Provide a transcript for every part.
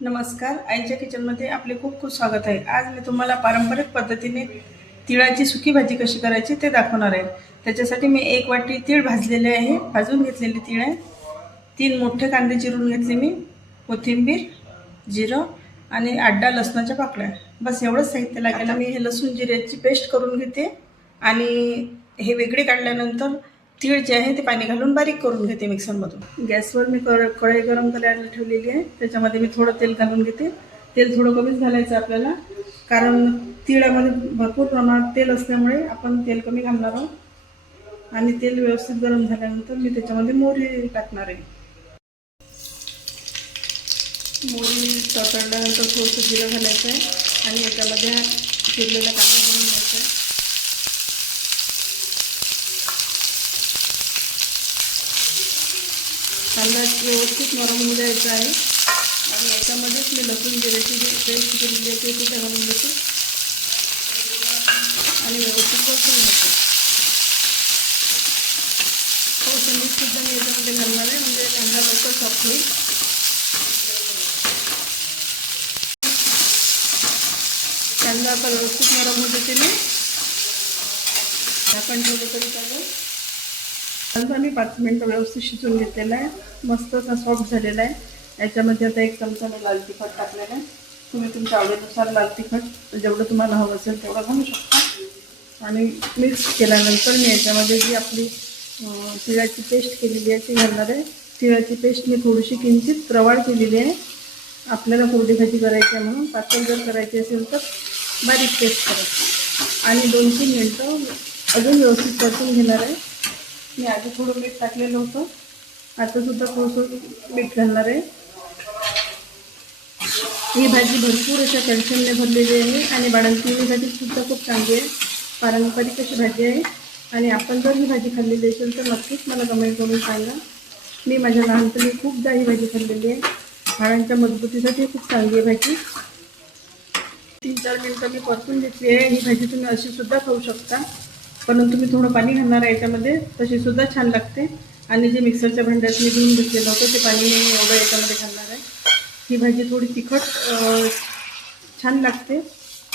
नमस्कार, आईच्या किचनमध्ये आपले खूप खूप स्वागत आहे। आज मी तुम्हाला पारंपरिक पद्धतीने तिळाची सुकी भाजी कशी करायची ते दाखवणार आहे। त्याच्यासाठी मी 1 वाटी तीळ भाजलेले आहे, भाजून घेतलेले तीळ आहे। 3 मोठे कांदे चिरून घेतले मी, कोथिंबीर, जिरं आणि 8-10 लसणाच्या पाकळ्या। बस एवढंच साहित्य लागेल। मी हे लसूण जिऱ्याची पेस्ट करून घेते आणि हे वेगळे काढल्यानंतर तीळ जे आहे ते पाणी घालून बारीक करून घेते मिक्सरमधून। गॅसवर मी कढई गरम करायला ठेवलेली आहे। त्याच्यामध्ये मी थोडं तेल घालून घेते। तेल थोडं कमीच घालायचं आपल्याला, कारण तिळामध्ये भरपूर प्रमाणात तेल असल्यामुळे आपण तेल कमी घालणार आहोत। आणि तेल व्यवस्थित गरम झाल्यानंतर मी त्याच्यामध्ये मोहरी टाकणार आहे। मोहरी तळल्यानंतर थोडंसं जिरं घालायचं आहे आणि याच्यामध्ये चिरलेला कांदा घालून घ्यायचा आहे। कांदा व्यवस्थित नरम होऊ द्यायचा आहे आणि याच्यामध्येच मी लसूण जिऱ्याची जी पेस्ट केलेली आहे ती सुद्धा घालून घेते आणि व्यवस्थित परतून घ्यायचं। थोडंसं मीठ सुद्धा मी याच्यामध्ये घालणार आहे, म्हणजे कांदा लवकर सॉफ्ट होईल। कांदा आता व्यवस्थित नरम होऊ देते मी, आपण ठेवलं तरी चालेल। कांदा मी 5 मिनिटं व्यवस्थित शिजवून घेतलेला आहे, मस्त असा सॉफ्ट झालेला आहे। याच्यामध्ये आता 1 चमचा मी लाल तिखट टाकलेलं आहे। तुम्ही तुमच्या आवडीनुसार लाल तिखट जेवढं तुम्हाला हवं असेल तेवढं घालू शकता। आणि मिक्स केल्यानंतर मी याच्यामध्ये जी आपली तिळाची पेस्ट केलेली आहे ती घालणार आहे। तिळाची पेस्ट मी थोडीशी किंचित प्रवाळ केलेली आहे, आपल्याला कोरडी भाजी करायची आहे म्हणून। पातळ जर करायची असेल तर बारीक पेस्ट करा आणि 2-3 मिनिटं अजून व्यवस्थित परतून घेणार आहे। मी आधी थोडं मीठ टाकलेलं होतं, आता सुद्धा थोडंसं मीठ घालणार आहे। ही भाजी भरपूर अशा कॅल्शियमने भरलेली आहे आणि बाळंतिणीसाठी सुद्धा खूप चांगली आहे। पारंपरिक अशी भाजी आहे आणि आपण जर ही भाजी खाल्लेली असेल तर नक्कीच मला कमेंट करून सांगा। मी माझ्या लहानपणी खूपदा ही भाजी खाल्लेली आहे। हाडांच्या मजबूतीसाठी खूप चांगली आहे भाजी। 3-4 मिनिटं मी परतून घेतली आहे। ही भाजी तुम्ही अशी सुद्धा खाऊ शकता, परंतु मी थोडं पाणी घालणार आहे याच्यामध्ये, तशी सुद्धा छान लागते। आणि जे मिक्सरच्या भांड्यात मी धुवून घेतलेलं होतं ते पाणी एवढं याच्यामध्ये घालणार आहे। ही भाजी थोडी तिखट छान लागते,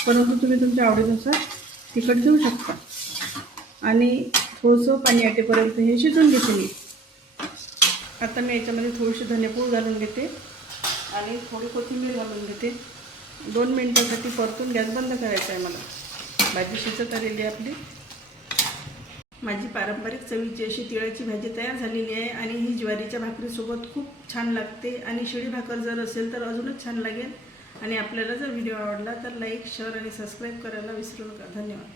परंतु तुम्ही तुमच्या आवडीनुसार तिखट देऊ शकता। आणि थोडंसं पाणी आटेपर्यंत हे शिजवून घेते मी। आता मी याच्यामध्ये थोडीशी धनेपूड घालून घेते आणि थोडी कोथिंबीर घालून घेते। 2 मिनिटांसाठी परतून गॅस बंद करायचा आहे मला। भाजी शिजत आलेली आहे आपली। माझी पारंपरिक चवीची अशी तिळाची भाजी तयार झालेली आहे आणि ही ज्वारीच्या भाकरीसोबत खूप छान लागते आणि शिळी भाकर जर असेल तर अजूनच छान लागेल। आणि आपल्याला जर व्हिडिओ आवडला तर लाईक, शेअर आणि सबस्क्राईब करायला विसरू नका। धन्यवाद।